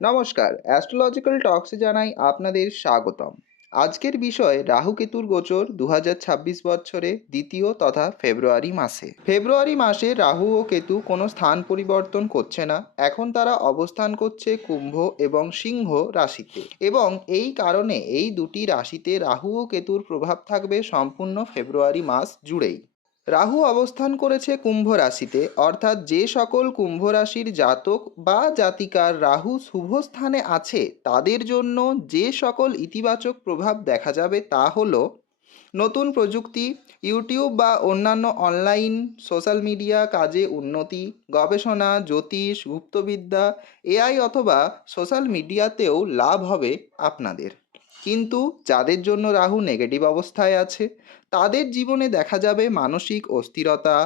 নমস্কার, অ্যাস্ট্রোলজিক্যাল টক্সে জানাই আপনাদের স্বাগতম। আজকের বিষয় রাহু কেতুর গোচর 2026 বছরে দ্বিতীয় তথা ফেব্রুয়ারি মাসে। ফেব্রুয়ারি মাসে রাহু ও কেতু কোনো স্থান পরিবর্তন করছে না, এখন তারা অবস্থান করছে কুম্ভ এবং সিংহ রাশিতে, এবং এই কারণে এই দুটি রাশিতে রাহু ও কেতুর প্রভাব থাকবে সম্পূর্ণ ফেব্রুয়ারি মাস জুড়েই। রাহু অবস্থান করেছে কুম্ভ রাশিতে, অর্থাৎ যে সকল কুম্ভ রাশির জাতক বা জাতিকার রাহু শুভ স্থানে আছে তাদের জন্য যে সকল ইতিবাচক প্রভাব দেখা যাবে তা হলো নতুন প্রযুক্তি, ইউটিউব বা অন্যান্য অনলাইন সোশ্যাল মিডিয়া কাজে উন্নতি, গবেষণা, জ্যোতিষ, গুপ্তবিদ্যা, এআই অথবা সোশ্যাল মিডিয়াতেও লাভ হবে আপনাদের। কিন্তু যাদের জন্য রাহু নেগেটিভ অবস্থায় আছে তাদের জীবনে দেখা যাবে মানসিক অস্থিরতা,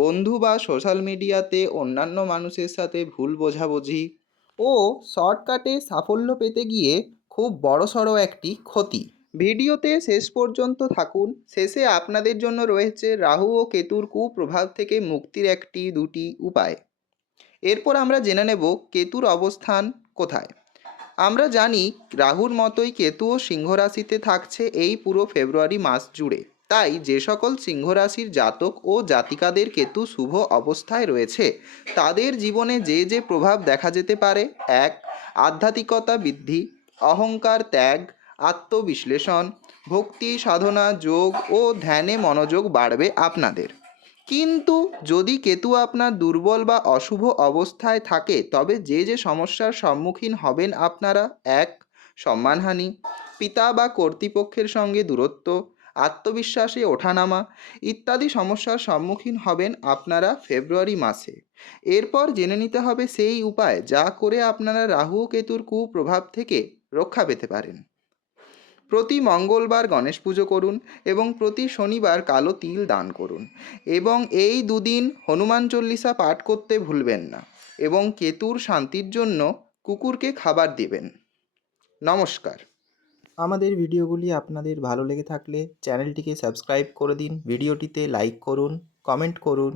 বন্ধু বা সোশ্যাল মিডিয়াতে অন্যান্য মানুষের সাথে ভুল বোঝাবুঝি ও শর্টকাটে সাফল্য পেতে গিয়ে খুব বড়সড় একটি ক্ষতি। ভিডিওতে শেষ পর্যন্ত থাকুন, শেষে আপনাদের জন্য রয়েছে রাহু ও কেতুর কুপ্রভাব থেকে মুক্তির একটি দুটি উপায়। এরপর আমরা জেনে নেব কেতুর অবস্থান কোথায়। আমরা জানি রাহুর মতোই কেতুও সিংহ রাশিতে থাকছে এই পুরো ফেব্রুয়ারি মাস জুড়ে। তাই যে সকল সিংহ রাশির জাতক ও জাতিকাদের কেতু শুভ অবস্থায় রয়েছে তাদের জীবনে যে যে প্রভাব দেখা যেতে পারে: এক, আধ্যাত্মিকতা বৃদ্ধি, অহংকার ত্যাগ, আত্মবিশ্লেষণ, ভক্তি সাধনা, যোগ ও ধ্যানে মনোযোগ বাড়বে আপনাদের। কিন্তু যদি কেতু আপনার দুর্বল বা অশুভ অবস্থায় থাকে তবে যে যে সমস্যার সম্মুখীন হবেন আপনারা: এক, সম্মানহানি, পিতা বা কর্তৃপক্ষের সঙ্গে দূরত্ব, আত্মবিশ্বাসে ওঠানামা ইত্যাদি সমস্যার সম্মুখীন হবেন আপনারা ফেব্রুয়ারি মাসে। এরপর জেনে নিতে হবে সেই উপায় যা করে আপনারা রাহু ও কেতুর কুপ্রভাব থেকে রক্ষা পেতে পারেন। প্রতি মঙ্গলবার গণেশ পুজো করুন এবং প্রতি শনিবার কালো তিল দান করুন, এবং এই দুদিন হনুমান চল্লিশা পাঠ করতে ভুলবেন না, এবং কেতুর শান্তির জন্য কুকুরকে খাবার দিবেন। নমস্কার। আমাদের ভিডিওগুলি আপনাদের ভালো লেগে থাকলে চ্যানেলটিকে সাবস্ক্রাইব করে দিন, ভিডিওটিতে লাইক করুন, কমেন্ট করুন।